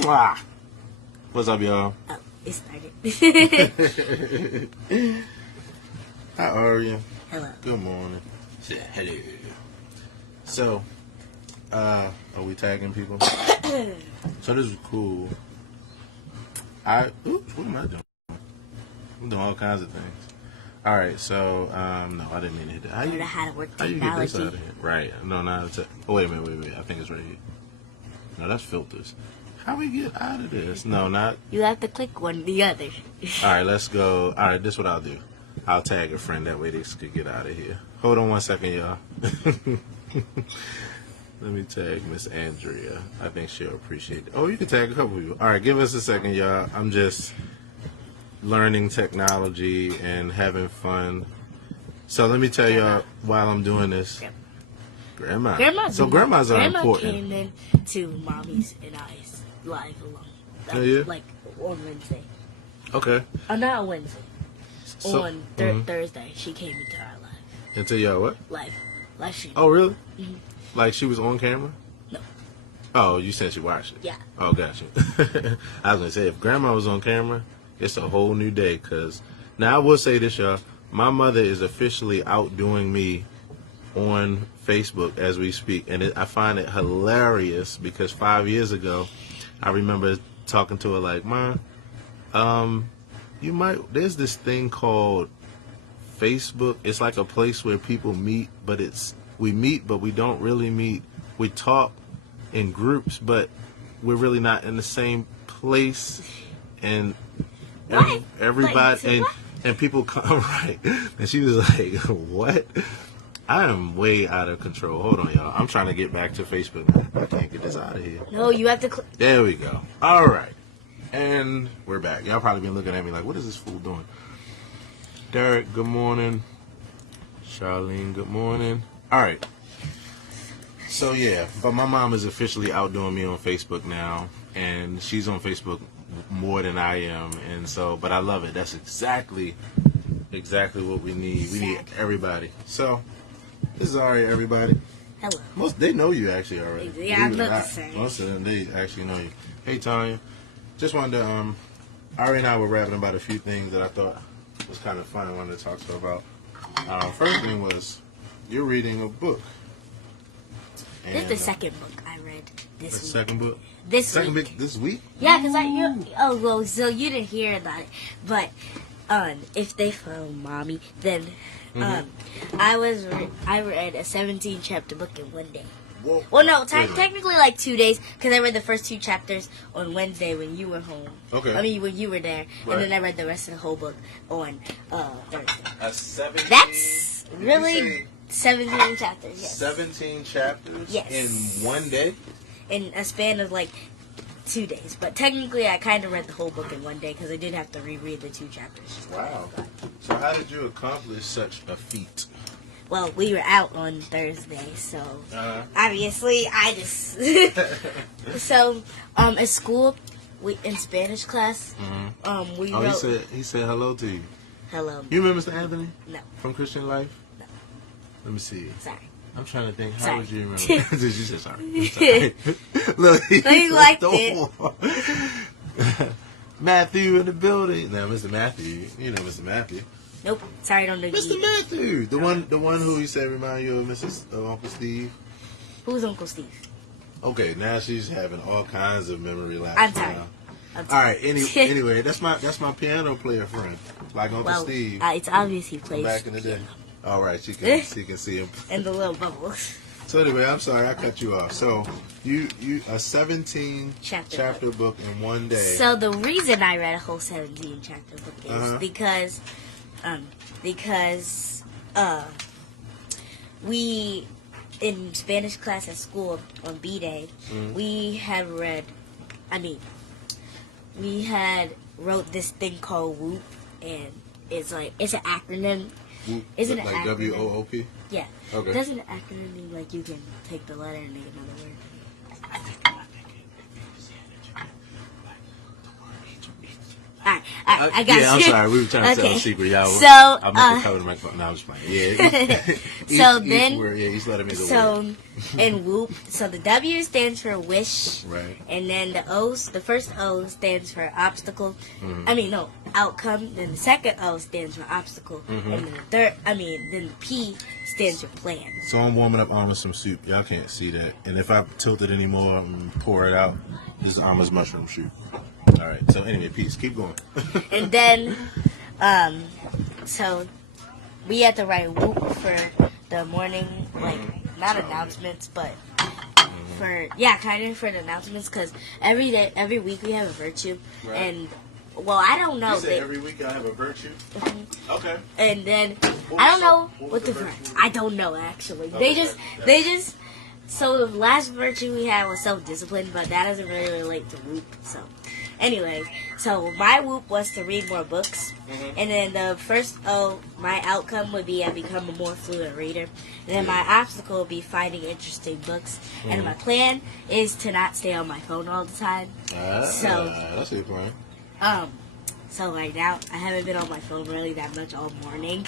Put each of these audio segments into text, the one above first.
Mwah. What's up, y'all? Oh, it started. Hi, Aria. Hello. Good morning. Yeah, hello. So, are we tagging people? So this is cool. Oops, what am I doing? I'm doing all kinds of things. All right, so no, I didn't mean to hit that. How you get this out of here? Right? No, oh, wait a minute. I think it's right here. No, that's filters. How we get out of this? No, not. You have to click one, the other. All right, let's go. All right, this is what I'll do. I'll tag a friend, that way they could get out of here. Hold on 1 second, y'all. Let me tag Miss Andrea. I think she'll appreciate it. Oh, you can tag a couple people. All right, give us a second, y'all. I'm just learning technology and having fun. So let me tell y'all while I'm doing this. Grandma. Grandmas are important. Grandma came in to Mommy's and I's live alone. Yeah. Like on Wednesday. Okay. Not on Wednesday. So, on Thursday, she came into our live. Into y'all what? Live stream. Oh, really? Mm-hmm. Like she was on camera? No. Oh, you said she watched it? Yeah. Oh, gotcha. I was going to say, if Grandma was on camera, it's a whole new day. Because now I will say this, y'all. My mother is officially outdoing me on Facebook as we speak. And I find it hilarious because 5 years ago, I remember talking to her like, Ma, there's this thing called Facebook. It's like a place where people meet, but we meet, but we don't really meet. We talk in groups, but we're really not in the same place. And everybody and people come right. And she was like, "What? I am way out of control. Hold on, y'all. I'm trying to get back to Facebook. I can't get this out of here. No, you have to. There we go. All right, and we're back. Y'all probably been looking at me like, "What is this fool doing?" Derek, good morning. Charlene, good morning. All right. So yeah, but my mom is officially outdoing me on Facebook now, and she's on Facebook more than I am, and so, but I love it. That's exactly what we need. We need everybody. So this is Aria, everybody. Hello. They know you actually already. Yeah, I'm not the same. Most of them, they actually know you. Hey, Tanya. Just wanted to, Aria and I were rapping about a few things that I thought was kind of fun. I wanted to talk to her about. First thing was, you're reading a book. And, this is the second book I read this week. Second book? This week. This week? Yeah, because so you didn't hear about it. But if they follow Mommy, then I read a 17-chapter book in one day. Whoa. Well, no, technically like 2 days, because I read the first 2 chapters on Wednesday when you were home. Okay. I mean, when you were there. Right. And then I read the rest of the whole book on Thursday. 17? That's really 17 chapters, yes. 17 chapters? Yes. In one day? In a span of like 2 days. But technically, I kind of read the whole book in one day, because I did have to reread the 2 chapters. Wow. So how did you accomplish such a feat? Well, we were out on Thursday, so obviously I just... So, at school, in Spanish class, we wrote... He said hello to you. Hello. You remember Mr. Anthony? No. From Christian Life? No. Let me see. Sorry. I'm trying to think. How Sorry. would you remember? Did you say sorry? I'm sorry. Look, He liked it. Matthew in the building. Now, Mr. Matthew. You know Mr. Matthew. Nope. Sorry, I don't know you. Mr. Matthew. The one who you said remind you of Uncle Steve. Who's Uncle Steve? Okay, now she's having all kinds of memory lapses. I'm sorry. All right. Anyway, that's my piano player friend, like Uncle Steve. It's obvious he plays back in the day. piano. All right, she can see him. And the little bubbles. So anyway, I'm sorry I cut you off. So you a 17 chapter book in one day. So the reason I read a whole 17 chapter book is because we in Spanish class at school on B Day we had wrote this thing called WOOP, and it's an acronym. WOOP, Isn't it like WOOP? Yeah. Okay. Doesn't an acronym mean like you can take the letter and make another word? I got yeah, you. I'm sorry. We were trying to tell Okay. a secret, y'all. So, I'm going to cover the microphone. No, I was playing. Yeah. Each letter means a word. In Whoop, so the W stands for wish. Right. And then the first O stands for obstacle. Outcome. Then the second O stands for obstacle. And then then the P stands for plan. So I'm warming up Alma's some soup. Y'all can't see that. And if I tilt it anymore and pour it out, this is Alma's mushroom soup. All right. So anyway, peace. Keep going. And then, so we had to write Whoop for the morning, not announcements, but for the announcements, because every week we have a virtue. Right. And, I don't know. You say every week I have a virtue? Mm-hmm. Okay. And then, I don't know what the virtue. I don't know, actually. Okay, they just, so the last virtue we had was self-discipline, but that doesn't really relate to Whoop, so. Anyways, so my Whoop was to read more books. And then the first my outcome would be I become a more fluent reader. And then my obstacle would be finding interesting books. And my plan is to not stay on my phone all the time. That's a good plan. So right now, I haven't been on my phone really that much all morning.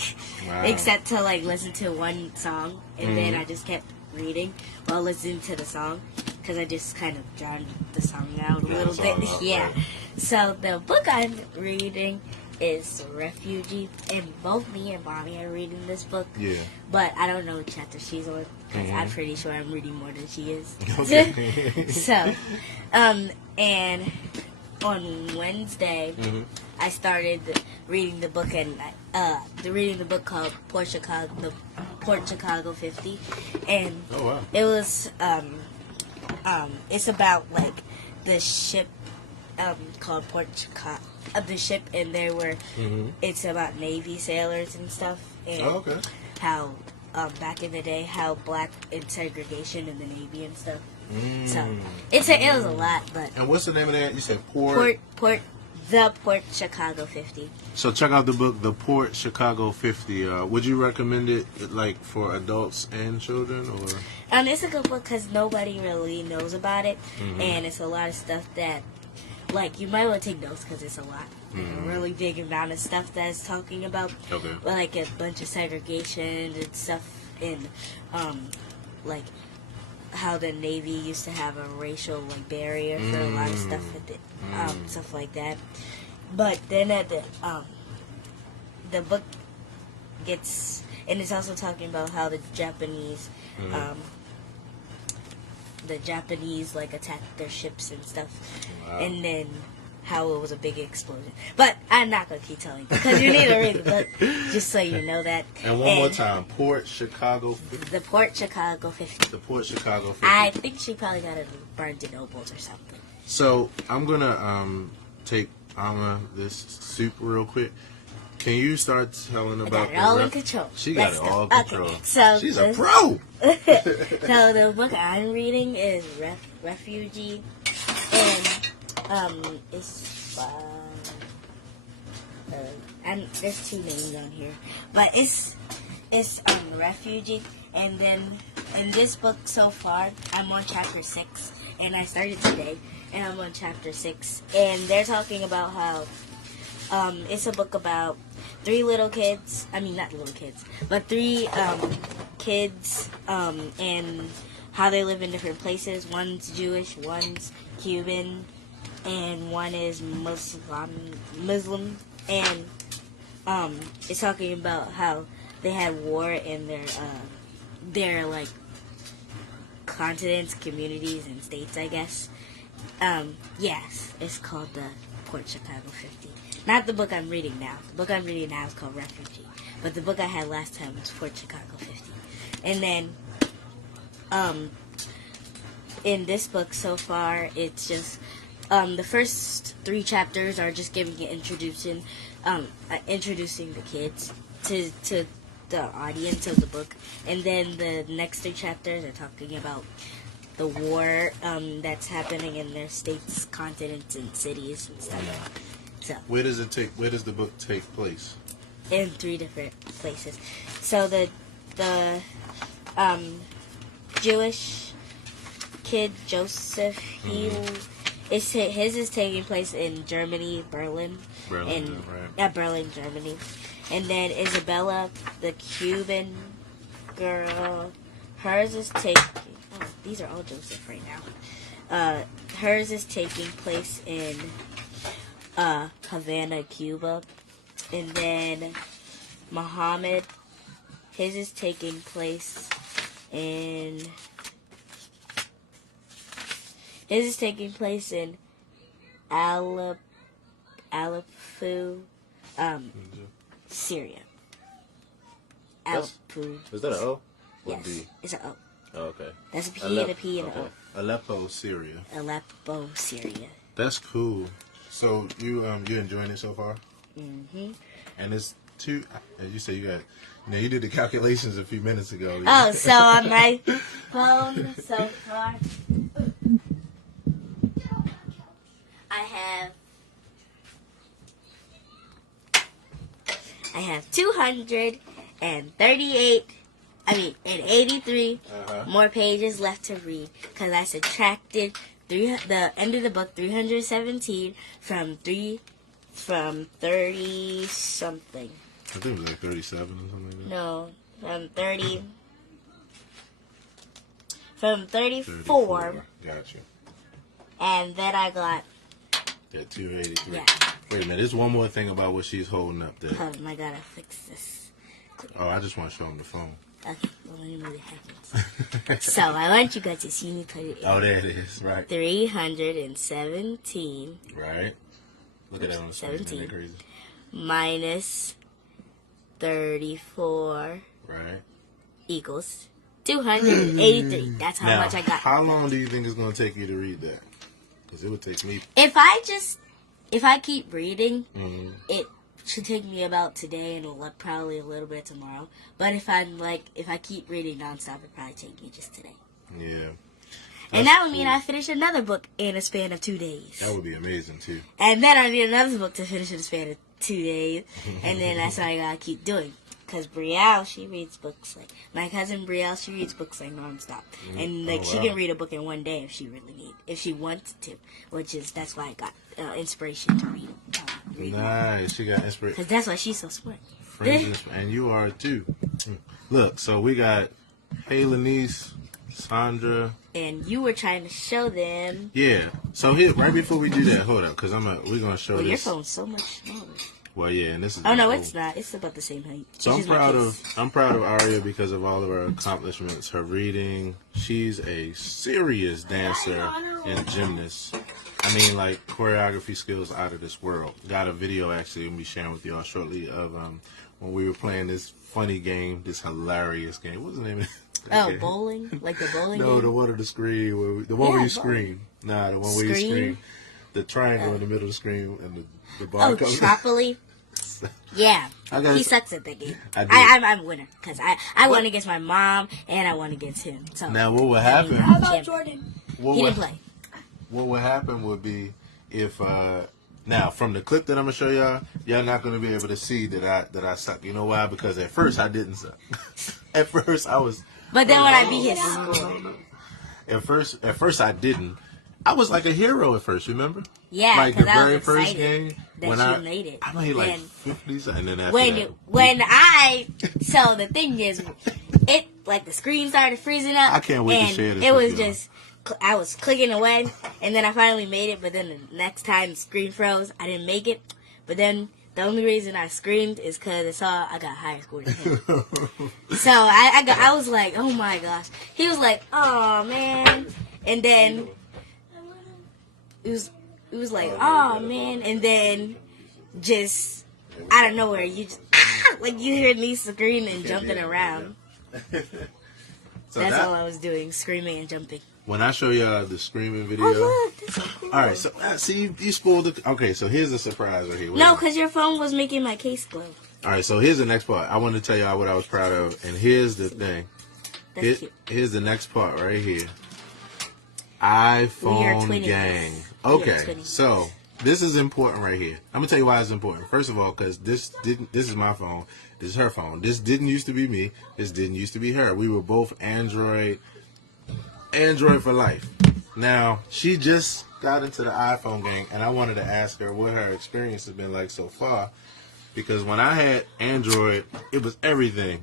Wow. Except to listen to one song. And then I just kept reading while listening to the song. Because I just kind of drowned the song out a little bit. Yeah. Right. So the book I'm reading is Refugee. And both me and Bonnie are reading this book. Yeah. But I don't know what chapter she's on. Because I'm pretty sure I'm reading more than she is. Okay. So, and on Wednesday, I started reading the book called Port Chicago 50. And it was it's about the ship called Port Chicago, the ship, and it's about Navy sailors and stuff, and how back in the day how black and segregation in the Navy and stuff. So it was a lot, but. And what's the name of that? You said The Port Chicago 50. So check out the book, The Port Chicago 50. Would you recommend it for adults and children, or? It's a good book because nobody really knows about it, and it's a lot of stuff that, you might want to take notes because it's a lot. A really big amount of stuff that it's talking about. Okay. But a bunch of segregation and stuff, and how the Navy used to have a racial barrier for a lot of stuff with it, stuff like that. But then at the book gets, and it's also talking about how the Japanese attacked their ships and stuff, and then how it was a big explosion. But I'm not going to keep telling you because you need to read the book just so you know that. And one more time, Port Chicago 50. The Port Chicago 50. The Port Chicago 50. I think she probably got it at Barnes & Nobles or something. So I'm going to take Alma this soup real quick. Can you start telling about it all in control. She got it all in control. Okay, so she's a pro. So the book I'm reading is Refugee, and it's and there's two names on here, but it's Refugee, and then in this book so far I'm on chapter 6, and I started today, and I'm on chapter 6, and they're talking about how it's a book about three little kids. I mean, not little kids, but three kids, and how they live in different places. One's Jewish, one's Cuban, and one is Muslim. And it's talking about how they had war in their continents, communities, and states, I guess. Yes, it's called the Port Chicago 50. Not the book I'm reading now. The book I'm reading now is called Refugee. But the book I had last time was Port Chicago 50. And then, in this book so far, it's just, the first 3 chapters are just giving an introducing the kids to the audience of the book. And then the next 3 chapters are talking about the war that's happening in their states, continents, and cities and stuff. So, where does the book take place? In 3 different places. So the Jewish kid Joseph, he his is taking place in Germany, Berlin, Berlin, Germany, and then Isabella, the Cuban girl, hers is taking. Oh, these are all Joseph right now. Hers is taking place in Havana, Cuba, and then Muhammad, his is taking place in. His is taking place in Aleppo, Syria. Aleppo. Is that an O? Yes, it's an O. Oh, okay. That's a P and a P and an O. Aleppo, Syria. Aleppo, Syria. That's cool. So you enjoying it so far? Mm-hmm. And it's two. As you say, you got. Now you did the calculations a few minutes ago. Oh, so on my phone so far, I have 83 more pages left to read because I subtracted the end of the book 317 from 30 something. I think it was like 37 or something like that. No, from 34. Gotcha. And then I got that 283. Yeah. Wait a minute. There's one more thing about what she's holding up there. Oh my God, I fixed this. Oh, I just want to show him the phone. Okay, well, let me move it happens. So I want you guys to see me put it in. Oh, there it is. Right. 317. Right. Look at that on the screen. 17. Isn't that crazy? Minus 34. Right. Equals 283. That's how much I got. How long do you think it's going to take you to read that? Because it would take me. If I keep reading, it should take me about today and probably a little bit tomorrow. But if I keep reading nonstop, it'd probably take me just today. Yeah. And that would mean I finish another book in a span of 2 days. That would be amazing too. And then I need another book to finish in a span of 2 days. And then that's what I gotta keep doing. Because Brielle, she reads books like my cousin Brielle, she reads books like nonstop, and she can read a book in one day if she wants to. That's why I got inspiration to read. Nice, she got inspiration. Because that's why she's so smart. And you are too. Look, so we got Lanice, Sandra, and you were trying to show them. Yeah. So here, right before we do that, hold up, because we're gonna show this. Your phone's so much smaller. Well, yeah, and this is. Oh no, it's not. It's about the same height. So I'm proud of Aria because of all of her accomplishments, her reading. She's a serious dancer and gymnast. I mean, like choreography skills out of this world. Got a video actually I'm be sharing with y'all shortly of when we were playing this funny game, this hilarious game. What's the name of it? Oh, bowling? Like the bowling game? No, the one on the screen. The one where you scream. Nah, the one where you scream. The triangle in the middle of the screen and the bar comes. Oh, Tropoli? Yeah. He sucks at that game. I'm a winner. Because I won against my mom and I won against him. So now, what would happen? How about Jordan? He didn't play. What would happen would be if... now, from the clip that I'm going to show y'all not going to be able to see that I suck. You know why? Because at first I didn't suck. At first I was... But then when I beat his score... At first I didn't. I was like a hero at first, remember? Yeah, like the very first game when I made it. I made like 50s, and then after so the thing is, it like the screen started freezing up. I can't wait to share this. It was just I was clicking away, and then I finally made it. But then the next time the screen froze, I didn't make it. But then the only reason I screamed is because I got higher score than him. So I was like, oh my gosh. He was like, oh man, and then. It was like, oh man, and then just out of nowhere, you just like you heard me screaming and jumping around. So that's all I was doing, screaming and jumping. When I show y'all the screaming video, look, that's so cool. All right, so see you spoiled it. Okay, so here's a surprise right here. No, because your phone was making my case glow. All right, so here's the next part. I want to tell y'all what I was proud of, and here's the thing. That's cute. Here's the next part right here. iPhone gang. Okay, so this is important right here. I'm gonna tell you why it's important. First of all, because this is my phone. This is her phone. This didn't used to be me. This didn't used to be her. We were both Android for life. Now, she just got into the iPhone gang, and I wanted to ask her what her experience has been like so far. Because when I had Android, it was everything.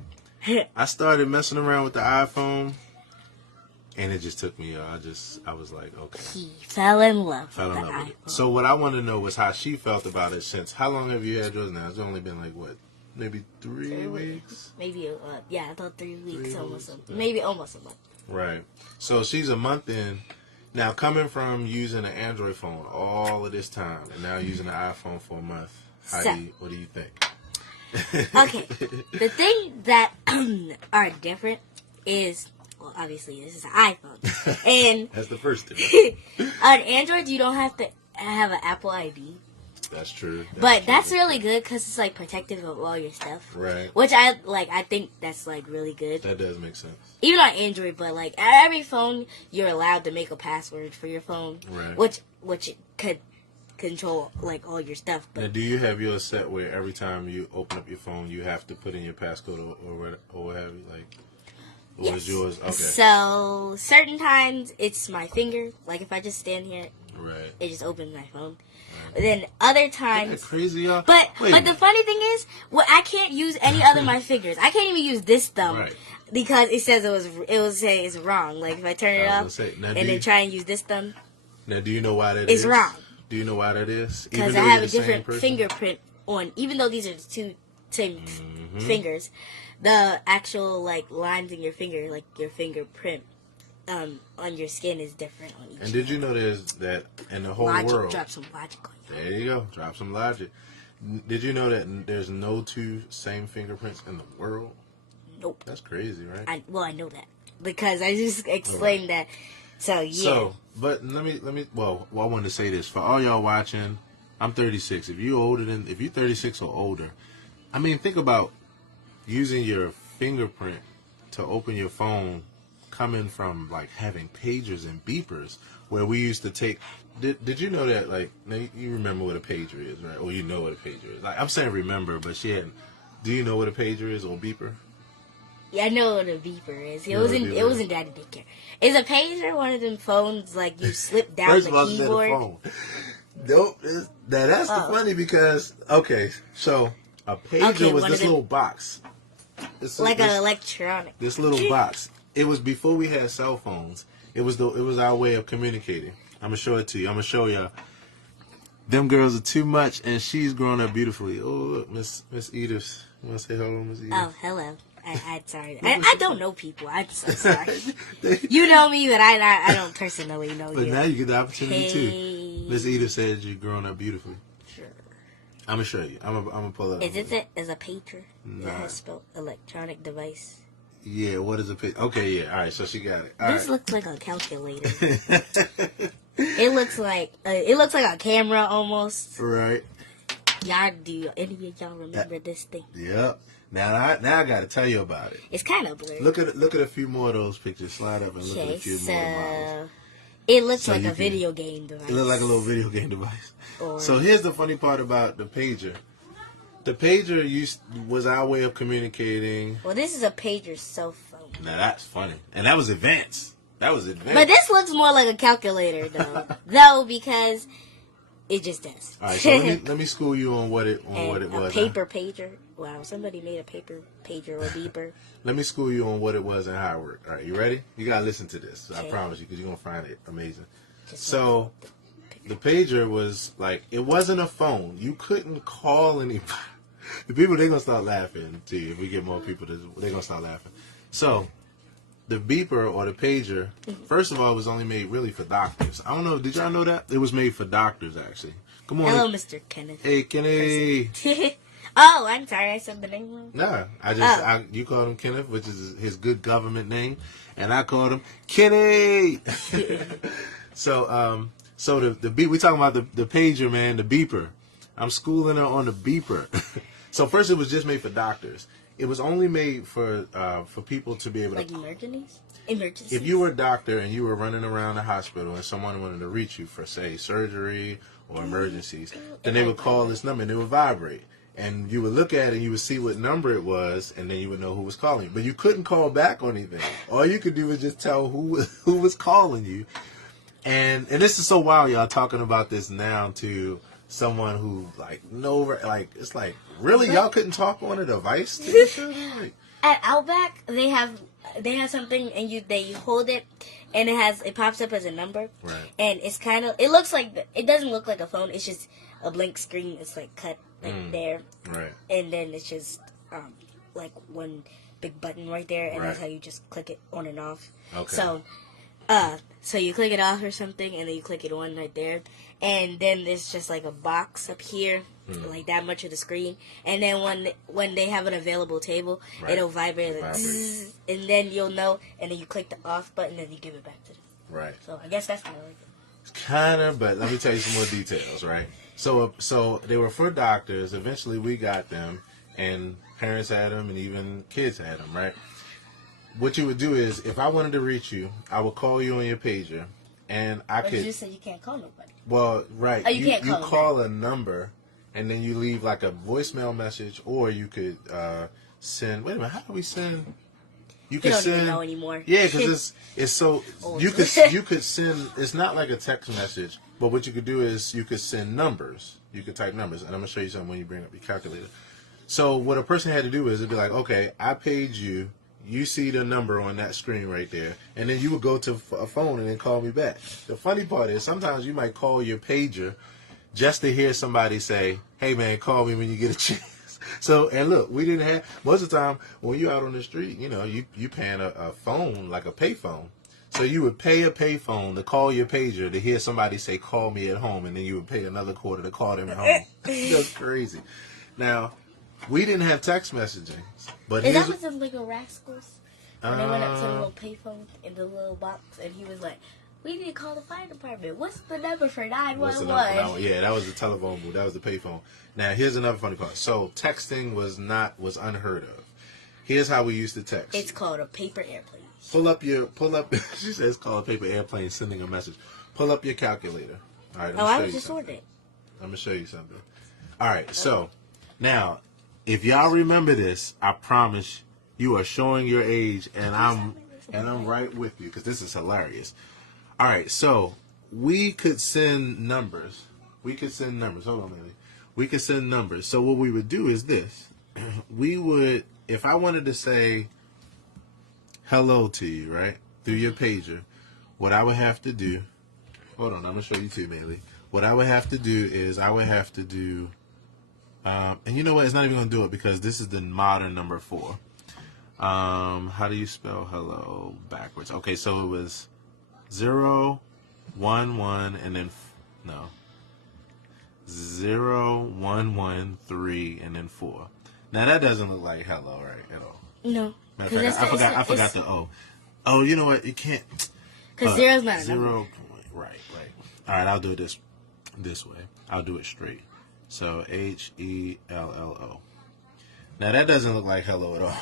I started messing around with the iPhone, and it just took me. I was like, okay. He fell in love with the with iPhone. it. So what I want to know was how she felt about it. Since how long have you had yours now? It's only been like what, maybe 3 weeks. Maybe I thought 3 weeks, almost Yeah. maybe almost a month. Right. So she's a month in. Now coming from using an Android phone all of this time, and now using an iPhone for a month. What do you think? Okay, the thing that are different is, well, obviously this is an iPhone, and That's the first thing. on Android you don't have to have an Apple ID. That's true. That's really good because it's like protective of all your stuff. Right. Which I like. I think that's like really good. That does make sense. Even on Android, but like every phone, you're allowed to make a password for your phone. Right. Which could control like all your stuff. Now, do you have yours set where every time you open up your phone, you have to put in your passcode or what have you? Like, or Yes. is yours okay? So certain times it's my finger. Like if I just stand here, Right. it just opens my phone. But then other Isn't that times. crazy, y'all? But Wait a the minute. funny thing is, I can't use any other of my fingers. I can't even use this thumb Right. because it says it will say it's wrong. Like if I turn it I up was gonna say, now, and then try and use this thumb, Now, do you know why that is? it's wrong Do you know why that is? because Even I though have you're a the same different person? fingerprint on. Even though these are the two same Mm-hmm. fingers, the actual like lines in your finger, like your fingerprint on your skin, is different on each. And did you know there's that in the whole logic? world? Drop some logic on you. There you go. Drop some logic. Did you know that there's no two same fingerprints in the world? Nope. That's crazy, right? I know that because I just explained that. So yeah. So, but let me. Well, I wanted to say this for all y'all watching. I'm 36. If you're 36 or older, I mean, think about using your fingerprint to open your phone, coming from like having pagers and beepers, where we used to take. Did you know that? Like, now you remember what a pager is, right? Or you know what a pager is. Like, I'm saying remember, but she hadn't. Do you know what a pager is or beeper? Yeah, I know what a beeper is. It You know what a wasn't. beeper It wasn't Daddy Daycare. Is a pager one of them phones like you slip down First the of all, it's a keyboard? phone. Nope. That's the Oh. funny because so a pager Okay, was one this of them- little box. Like an electronic. This little box. It was before we had cell phones. It was our way of communicating. I'm gonna show it to you. I'm gonna show y'all. Them girls are too much, and she's growing up beautifully. Oh, look, Miss Edith. You wanna say hello, Miss Edith? Oh, hello. I'm sorry. I don't know people. I'm so sorry. You know me, but I don't personally know But you. now you get the opportunity too. Hey. Miss Edith said you're growing up beautifully. Sure. I'm gonna show you. I'm gonna pull it up. Is a pager? Nah. That has spelled electronic device. Yeah, what is a picture? Okay, yeah, all right, so she got it. All This right. looks like a calculator. It looks like a camera almost. Right. Y'all, do any of y'all remember this thing? Yep. Now I got to tell you about it. It's kind of blurry. Look at a few more of those pictures. Slide up and look at a Okay, few more models. so it looks So like you a can- video game device. It looked like a little video game device. Or- So here's the funny part about the pager. The pager was our way of communicating. Well, this is a pager cell phone. Now that's funny, and that was advanced. That was advanced. But this looks more like a calculator, though, because it just does. All right, so let me school you on what it And was. a paper pager. Wow, somebody made a paper pager or beeper. Let me school you on what it was and how it worked. All right, you ready? You gotta listen to this. I Okay. promise you, because you're gonna find it amazing. Just So, the pager was like, it wasn't a phone. You couldn't call anybody. The people, they're gonna start laughing too. If we get more people, they're gonna start laughing. So, the beeper or the pager, first of all, was only made really for doctors. I don't know. Did y'all know that? It was made for doctors, actually. Come on. Hello, Mr. Kenneth. Hey, Kenny. Oh, I'm sorry, I said the name wrong. Nah, you called him Kenneth, which is his good government name, and I called him Kenny. So we talking about the pager, man, the beeper. I'm schooling her on the beeper. So first, it was just made for doctors. It was only made for people to be able to. Like emergencies? Emergencies. If you were a doctor and you were running around the hospital and someone wanted to reach you for, say, surgery or emergencies, then they would call this number and it would vibrate. And you would look at it and you would see what number it was, and then you would know who was calling you. But you couldn't call back or anything. All you could do was just tell who was calling you. And this is so wild, y'all, talking about this now to someone who it's like, really, y'all couldn't talk on a device to each other? Like, At Outback, they have something, and they hold it, and it pops up as a number, right. And it's kind of, it looks like, it doesn't look like a phone. It's just a blank screen. It's like cut there, right, and then it's just like one big button right there, and that's how you just click it on and off. Okay. So you click it off or something, and then you click it on right there, and then there's just like a box up here, like that much of the screen, and then when they have an available table, it'll vibrate, like, zzz, and then you'll know, and then you click the off button, and you give it back to them. Right. So I guess that's kind of like it. Kind of, but let me tell you some more details, right? So they were for doctors. Eventually, we got them, and parents had them, and even kids had them, right? What you would do is, if I wanted to reach you, I would call you on your pager, and But you just said you can't call nobody. Well, right. Oh, you call a number, and then you leave like a voicemail message, or you could send. Wait a minute, how do we send? You could don't send. even know anymore. Yeah, because it's so Old. you could send. It's not like a text message, but what you could do is you could send numbers. You could type numbers, and I'm gonna show you something when you bring up your calculator. So what a person had to do is it'd be like, okay, I paid you. You see the number on that screen right there, and then you would go to a phone and then call me back. The funny part is sometimes you might call your pager just to hear somebody say, "Hey man, call me when you get a chance." So, and look, we didn't have, most of the time when you're out on the street, you paying a phone, like a pay phone. So you would pay a pay phone to call your pager to hear somebody say, "Call me at home," and then you would pay another quarter to call them at home. That's crazy. Now, we didn't have text messaging, but is that what the little rascals? When they went up to the little payphone in the little box, and he was like, "We need to call the fire department. What's the number for 911?" Yeah, that was the telephone booth. That was the payphone. Now, here's another funny part. So, texting was unheard of. Here's how we used to text. It's called a paper airplane. Pull up. She says, "Call a paper airplane, sending a message." Pull up your calculator. All right. I was just ordered. I'm gonna show you something. All right. So, now, if y'all remember this, I promise you are showing your age, and I'm right with you because this is hilarious. All right, so we could send numbers. Hold on, Lily. We could send numbers. So what we would do is this: we would, if I wanted to say hello to you, right, through your pager, what I would have to do. Hold on, I'm gonna show you too, Bailey. What I would have to do is and you know what? It's not even gonna do it because this is the modern number 4. How do you spell hello backwards? Okay, so it was 0, 1, 1, and then 0, 1, 1, 3, and then 4. Now that doesn't look like hello, right? At all. No. Matter of fact, I forgot the O. Oh, you know what? You can't. Because zero's not a number. 0. Right. All right, I'll do it this way. I'll do it straight. So HELLO. Now that doesn't look like hello at all.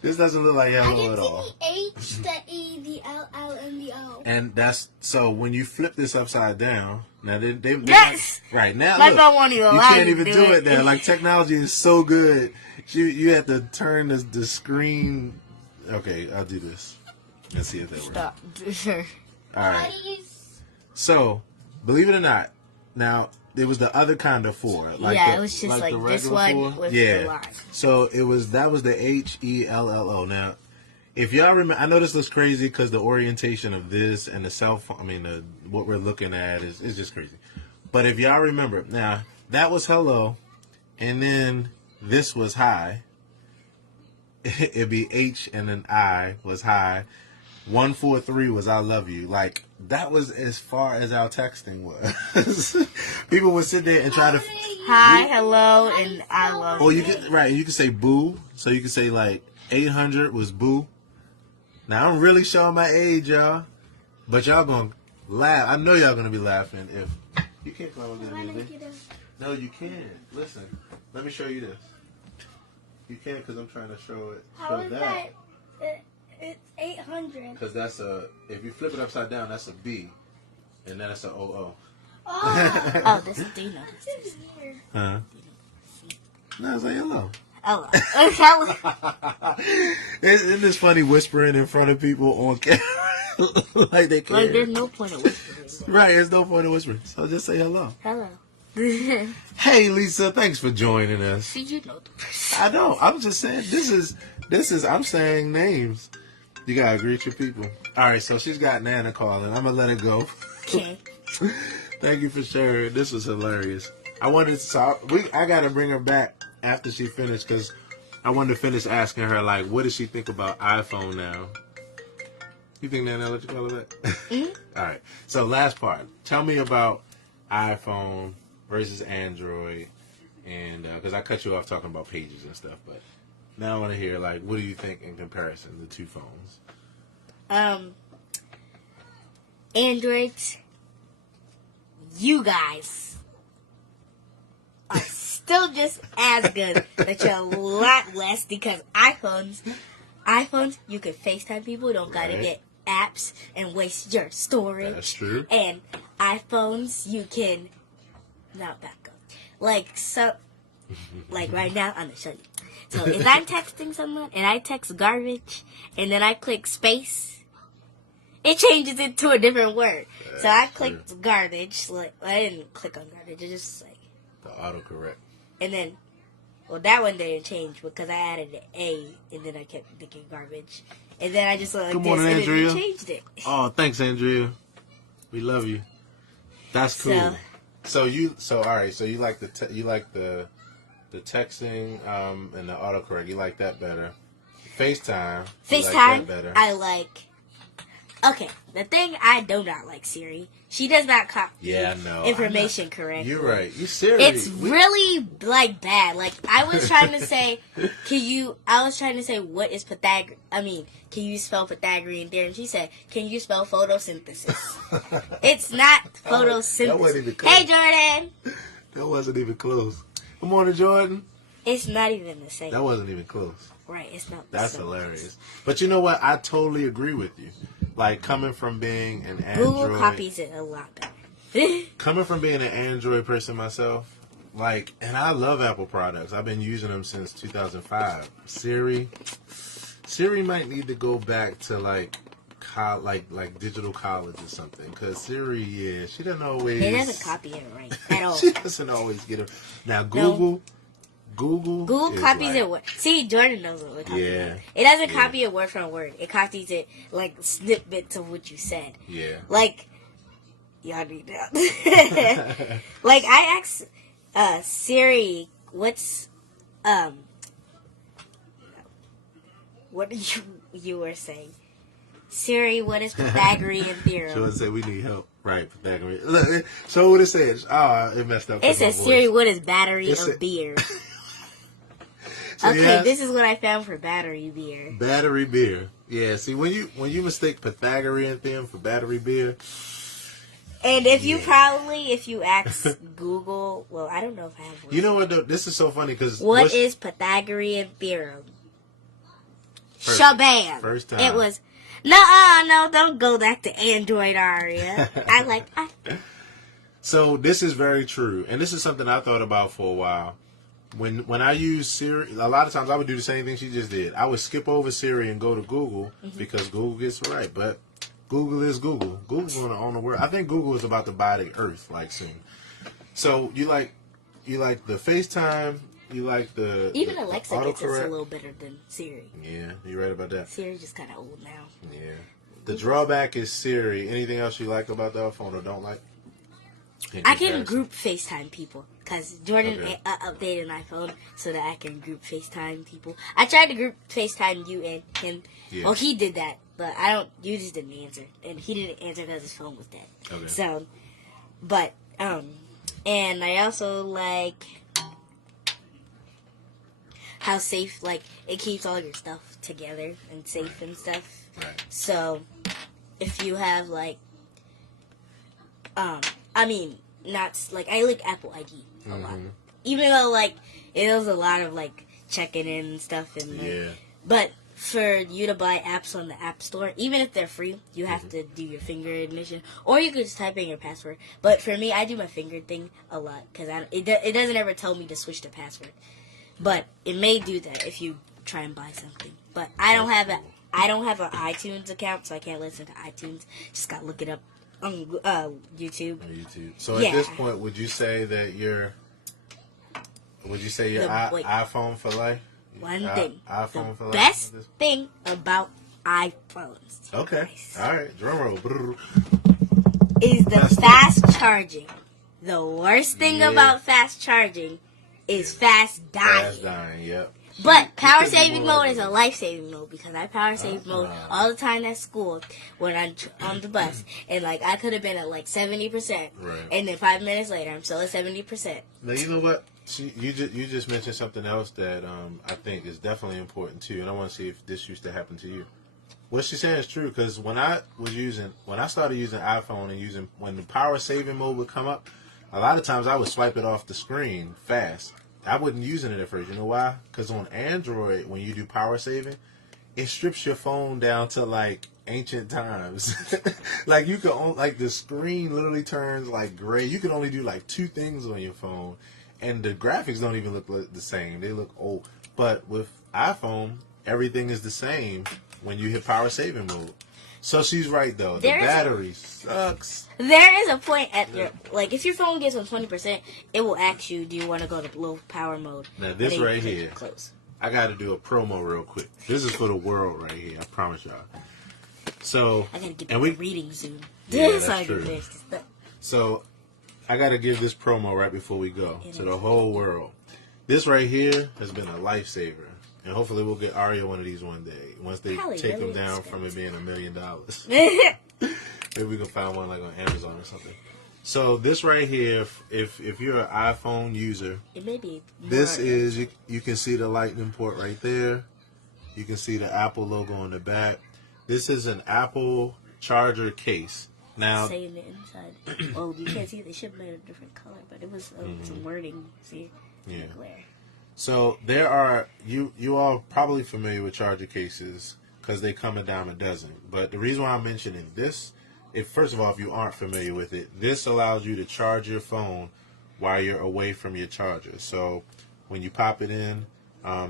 This doesn't look like hello at all. I can see the H, the E, the L, and the O. And that's so when you flip this upside down. Now they Yes. Right now. My look, phone won't even you allow can't you even to do do it now. Like technology is so good. You have to turn the screen. Okay, I'll do this. Let's see if that works. Stop. Sure. All right. So, believe it or not, now it was the other kind of 4. Like it was just like the this regular one 4. with yeah. the line. So that was the HELLO. Now, if y'all remember, I know this looks crazy because the orientation of this and the cell phone. I mean, what we're looking at is just crazy. But if y'all remember, now that was hello, and then this was hi. It'd be H and then I was hi. 143 was I love you. Like that was as far as our texting was. People would sit there and try to Hi, hello, and I love you. or you could you could say boo. So you could say like 800 was boo. Now I'm really showing my age, y'all. But y'all gonna laugh. I know y'all gonna be laughing if you can't call this music. No, you can't. Listen, let me show you this. You can't because I'm trying to show it. How is that? It's 800. Because that's if you flip it upside down, that's a B, and then it's a OO. Oh, this is Dino. This is weird. Huh? No, it's like hello. Oh, Isn't this funny whispering in front of people on camera? Like they care. Like, there's no point of whispering. Right, there's no point in whispering. So just say hello. Hello. Hey, Lisa, thanks for joining us. See, you know the person. I know. I'm just saying, this is, I'm saying names. You gotta greet your people. All right, so she's got Nana calling. I'm gonna let it go. Okay. Thank you for sharing. This was hilarious. I gotta bring her back after she finished because I wanted to finish asking her, like, what does she think about iPhone now? You think Nana let you call her back? Mm-hmm. All right. So last part. Tell me about iPhone versus Android, and because I cut you off talking about pages and stuff, but now I want to hear, like, what do you think in comparison the two phones? Androids, you guys are still just as good, but you're a lot less because iPhones, you can FaceTime people. You don't gotta Right. get apps and waste your storage. That's true. And iPhones, you can now back up. Like right now, I'm gonna show you. So if I'm texting someone and I text garbage and then I click space, it changes it to a different word. So I clicked garbage. Like, I didn't click on garbage. It just like The autocorrect. and then, well, that one didn't change because I added an A and then I kept thinking garbage. And then I just like Good this morning, and Andrea. then it changed it. Oh, thanks, Andrea. We love you. That's cool. So you like the texting and the autocorrect. You like that better. FaceTime. You like that better. I like. Okay, the thing I do not like Siri. She does not copy information correctly. You're right. You Siri. It's really like bad. Like I was trying to say, what is Pythagorean? I mean, can you spell Pythagorean theorem? She said, can you spell photosynthesis? It's not photosynthesis. That wasn't even close. Hey, Jordan. That wasn't even close. Good morning, Jordan. It's not even the same. That wasn't even close. Right, it's not. That's hilarious. But you know what? I totally agree with you. Like, coming from being an Android... Google copies it a lot better. Coming from being an Android person myself, like, and I love Apple products. I've been using them since 2005. Siri might need to go back to, like digital college or something. Because Siri, she doesn't always... It doesn't copy it right at all. She doesn't always get it. Now, Google copies it. See, Jordan knows what we're talking about. It doesn't copy it word from word. It copies it like snippets of what you said. Yeah. Like, y'all need that. Like, I asked Siri, what's what you were saying? Siri, what is Pythagorean theorem? She would say we need help. Right, Pythagorean. Look, so what it says. Oh, it messed up. It says, Siri, what is battery or beer? So okay, this is what I found for battery beer. Battery beer. Yeah, see, when you mistake Pythagorean theorem for battery beer. And if you ask Google, well, I don't know if I have one. You know what, though? This is so funny because... What is Pythagorean theorem? Shabam. First time. It was... No, don't go back to Android, Aria. So this is very true. And this is something I thought about for a while. When I use Siri, a lot of times I would do the same thing she just did. I would skip over Siri and go to Google because Google gets it right. But Google is Google. Google's going to own the world. I think Google is about to buy the earth, like, soon. So you like the FaceTime, you like the even the Alexa gets it a little better than Siri. Yeah, you're right about that. Siri's just kind of old now. Yeah. The drawback is Siri. Anything else you like about the phone or don't like? I can group FaceTime people because Jordan updated my phone so that I can group FaceTime people. I tried to group FaceTime you and him. Yeah. Well, he did that, but you just didn't answer, and he didn't answer because his phone was dead. Okay. So, but and I also like how safe, like, it keeps all your stuff together and safe and stuff. Right. So, if you have like, not like I like Apple ID a lot, even though like it was a lot of like checking in and stuff, and but for you to buy apps on the App Store, even if they're free, you have to do your finger ignition, or you could just type in your password. But for me, I do my finger thing a lot because it doesn't ever tell me to switch the password, but it may do that if you try and buy something. But I don't have I don't have an iTunes account, so I can't listen to iTunes. Just gotta look it up on YouTube. On YouTube. So at this point, would you say you're iPhone for life? One thing. iPhone for life. Best thing about iPhones. Okay. All right. Drum roll. Is the fast charging. The worst thing about fast charging is fast dying. Fast dying, yep. But power saving mode is a life saving mode because I power save mode all the time at school when I'm on the bus. And like I could have been at like 70%. Right. And then 5 minutes later I'm still at 70%. Now you know what? You just mentioned something else that I think is definitely important too, and I want to see if this used to happen to you. What she's saying is true because when I started using iPhone and when the power saving mode would come up, a lot of times I would swipe it off the screen fast. I wasn't using it at first. You know why? Because on Android, when you do power saving, it strips your phone down to like ancient times. Like you could like the screen literally turns like gray. You can only do like 2 things on your phone, and the graphics don't even look the same. They look old. But with iPhone, everything is the same when you hit power saving mode. So she's right though. The battery sucks. There is a point at your if your phone gets on 20%, it will ask you, do you want to go to low power mode? Now this right here, I got to do a promo real quick. This is for the world right here. I promise y'all. So I gotta get the reading Zoom. Yeah, that's true. So I got to give this promo right before we go to the whole world. This right here has been a lifesaver. And hopefully we'll get Aria one of these one day. Once they take them down from it being $1 million. Maybe we can find one like on Amazon or something. So this right here, if you're an iPhone user, it may be. This is you can see the lightning port right there. You can see the Apple logo on the back. This is an Apple charger case. Now, saying the inside. Oh, you can't see it. They should have made a different color, but it was some wording. See, yeah. Glare. So there are you are probably familiar with charger cases because they come a dime a dozen. But the reason why I'm mentioning this, first of all, if you aren't familiar with it, this allows you to charge your phone while you're away from your charger. So when you pop it in,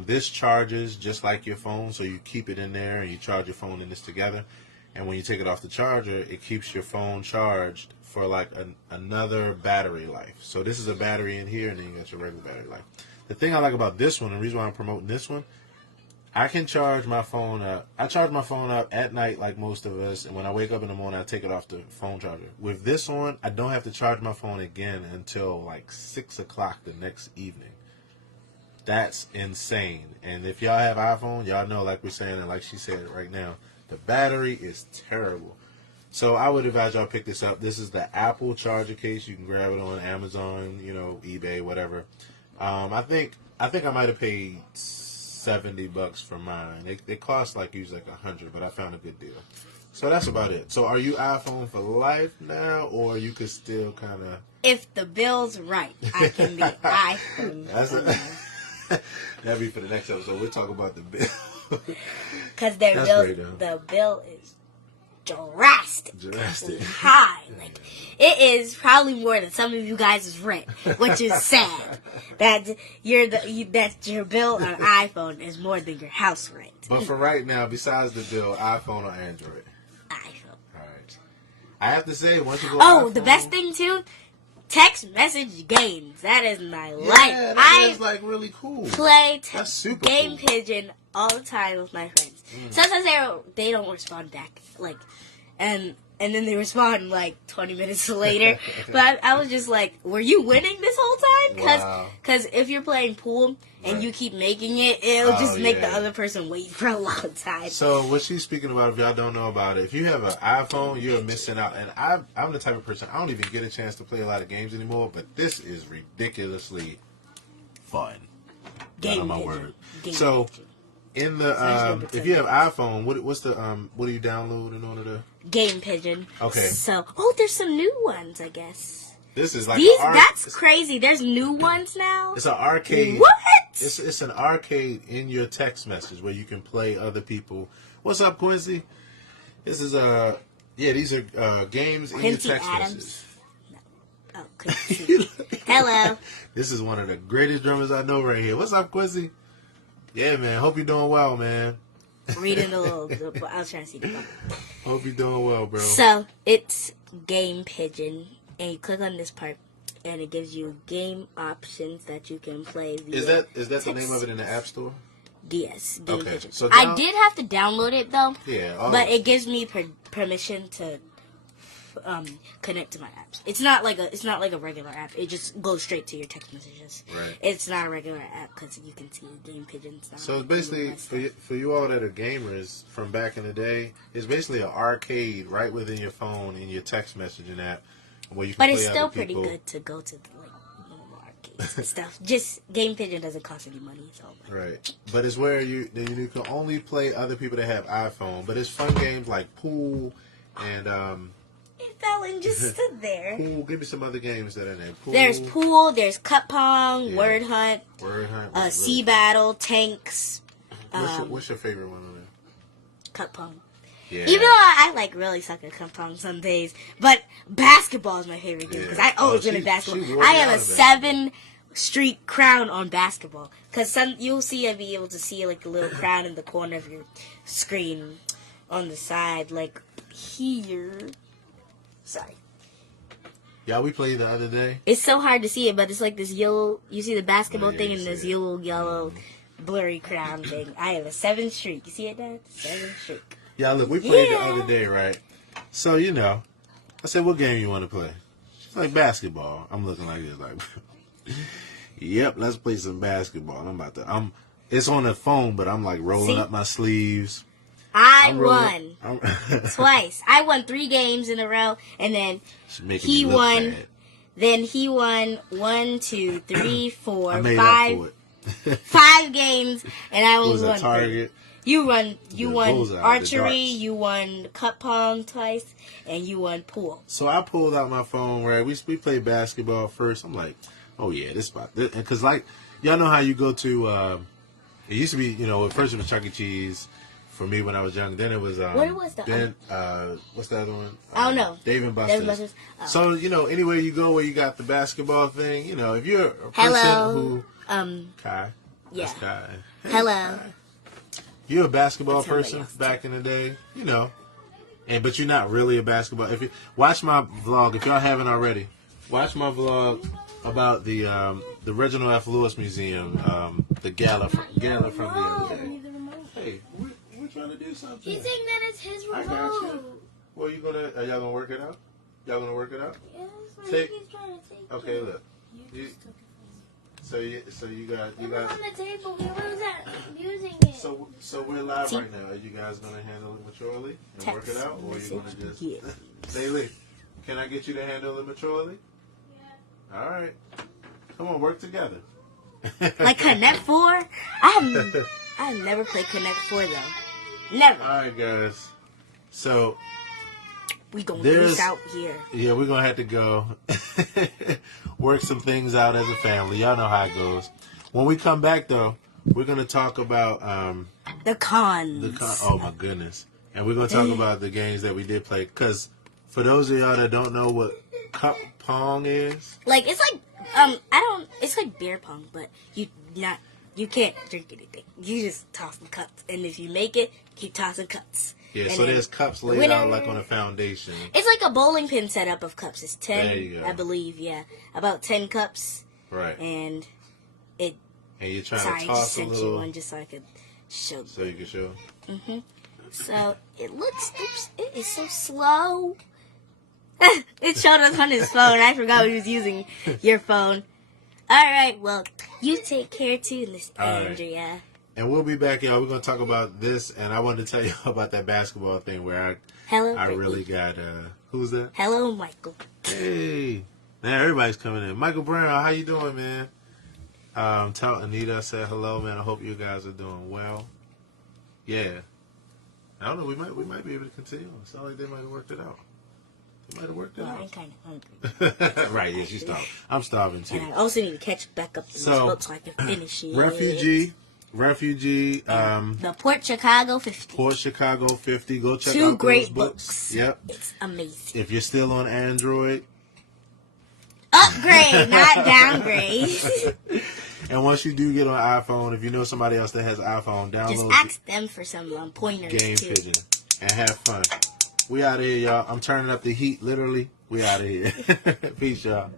this charges just like your phone. So you keep it in there and you charge your phone in this together. And when you take it off the charger, it keeps your phone charged for like another battery life. So this is a battery in here, and then you got your regular battery life. The thing I like about this one, and the reason why I'm promoting this one, I can charge my phone up. I charge my phone up at night like most of us, and when I wake up in the morning, I take it off the phone charger. With this one, I don't have to charge my phone again until like 6 o'clock the next evening. That's insane. And if y'all have iPhone, y'all know, like we're saying, and like she said right now, the battery is terrible. So I would advise y'all pick this up. This is the Apple charger case. You can grab it on Amazon, eBay, whatever. I think I might have paid $70 for mine. It cost usually like $100, but I found a good deal. So that's about it. So are you iPhone for life now, or you could still kind of? If the bill's right, I can be iPhone. That'd be for the next episode. We'll talk about the bill. Because the bill is drastic high. Like it is probably more than some of you guys' rent, which is sad. That your bill on iPhone is more than your house rent. But for right now, besides the bill, iPhone or Android? iPhone. All right. I have to say, once you go. Oh, iPhone, the best thing too. Text message games. That is my life. That is like really cool. Play Game Pigeon all the time with my friends. Sometimes they don't respond back, and then they respond like 20 minutes later. But I was just like, were you winning this whole time? Because if you're playing pool and you keep making it, it'll just make the other person wait for a long time. So what she's speaking about, if y'all don't know about it, if you have an iPhone, you're missing out. And I'm the type of person, I don't even get a chance to play a lot of games anymore, but this is ridiculously fun. Game my Pigeon. word. Game so Pigeon. in the if you have iPhone, what do you download in order to? Game Pigeon. Okay. So there's some new ones, I guess. This is like that's crazy. There's new ones now. It's an arcade. What? It's an arcade in your text message where you can play other people. What's up, Quincy? This is these are games in your text messages. No. Oh, Quincy. Hello. This is one of the greatest drummers I know right here. What's up, Quincy? Yeah, man. Hope you're doing well, man. reading the little. I was trying to see the book. Hope you're doing well, bro. So it's Game Pigeon, and you click on this part, and it gives you game options that you can play. Is that the name of it in the App Store? Yes, Game Okay. Pigeon. So I did have to download it though. Yeah. But it gives me permission to connect to my apps. It's not like a regular app. It just goes straight to your text messages. Right. It's not a regular app because you can see Game Pigeons. So it's basically for you all that are gamers from back in the day. It's basically an arcade right within your phone in your text messaging app, where you can. But play it's still other pretty people. good to go to normal arcades and stuff. Just Game Pigeon doesn't cost any money, so. Right, but it's where you can only play other people that have iPhone. But it's fun games like pool and It fell and just stood there. Pool. Give me some other games that are there. Pool. There's pool. There's cup pong, Yeah. word hunt, sea battle, tanks. What's your favorite one on there? Cup pong. Yeah. Even though I like really suck at cup pong some days, but basketball is my favorite game because I always win at basketball. I have a 7-streak crown on basketball because you'll see I'll be able to see like a little crown in the corner of your screen on the side, like here. Sorry. Yeah, we played the other day. It's so hard to see it, but it's like this yellow. You see the basketball Yeah, thing you and see this it. yellow, blurry crown thing. I have a 7-streak. You see it, Dad? 7-streak. Yeah, look, we played the Yeah. other day, right? So, I said, what game you want to play? She's like, basketball. I'm looking like this, like, yep, let's play some basketball. It's on the phone, but I'm like rolling up my sleeves. I won twice. I won 3 games in a row, and then he won. Bad. Then he won 1, 2, 3, 4, I made 5, up for it. 5 games, and I What only was won a target? 3. You won bullseye, the archery, darts. you won cup pong twice, and you won pool. So I pulled out my phone, right? We played basketball first. I'm like, oh yeah, this spot. Because like, y'all know how you go to, it used to be, at first it was Chuck E. Cheese for me when I was young. Then it was, What was the then, what's the other one? I don't know. Dave and Buster's. Dave and Buster's. Oh. So, anywhere you go where you got the basketball thing, if you're a person Hello. who, Kai. Yeah. That's Kai. Hey, Hello. Kai. You're a basketball That's somebody person else. back in the day, but you're not really a basketball. If you watch my vlog, if y'all haven't already, watch my vlog about the Reginald F. Lewis Museum, the gala from the other day. Hey, we're trying to do something. He's saying that it's his I remote. got you. Well, are y'all gonna work it out? Y'all gonna work it out? Yes, but Take- he's trying to take Okay, it. look. So you got It was on the table. He wasn't using it. So we're live right now. Are you guys gonna handle it maturely and work it out, or are you gonna just Yeah. Bailey? Can I get you to handle it maturely? Yeah. All right. Come on, work together. Like Connect 4? I've never played Connect 4 though. Never. All right, guys. So We gonna There's- lose out here. yeah, we're gonna have to go work some things out as a family. Y'all know how it goes. When we come back, though, we're gonna talk about The cons. oh my goodness, and we're gonna talk about the games that we did play. Cause for those of y'all that don't know what cup pong is, Like it's like it's like beer pong, but you can't drink anything. You just toss the cups, and if you make it, keep tossing cups. yeah. And So then there's cups laid winner- out like on a foundation. It's like a bowling pin setup of cups. It's 10, There you go. I believe. Yeah, about 10 cups, Right. and it. And you're trying Sorry, to I just toss a sent you little one just so I could show. so you can show. So it looks. Oops, it is so slow. It showed us on his phone. I forgot he was using your phone. All right, well, you take care too, Miss All right. Andrea. And we'll be back, y'all. We're gonna talk about this, and I wanted to tell you about that basketball thing where Hello, I Brittany. really got who's that? Hello, Michael. Hey, man, everybody's coming in. Michael Brown, how you doing, man? Tell Anita I said hello, man. I hope you guys are doing well. Yeah, I don't know. We might be able to continue. It sounds like they might have worked it out. They might have worked it Well, I'm out. kind of hungry. Right? Yeah, she's starving. I'm starving too. And I also need to catch back up to this So, book so I can finish it. Refugee. The Port Chicago 50. Port Chicago 50. Go check Two out great those books. Yep. It's amazing. If you're still on Android. Upgrade, not downgrade. And once you do get on iPhone, if you know somebody else that has an iPhone, Just download ask them for some pointers Game too. Pigeon and have fun. We out of here, y'all. I'm turning up the heat, literally. We out of here. Peace, y'all.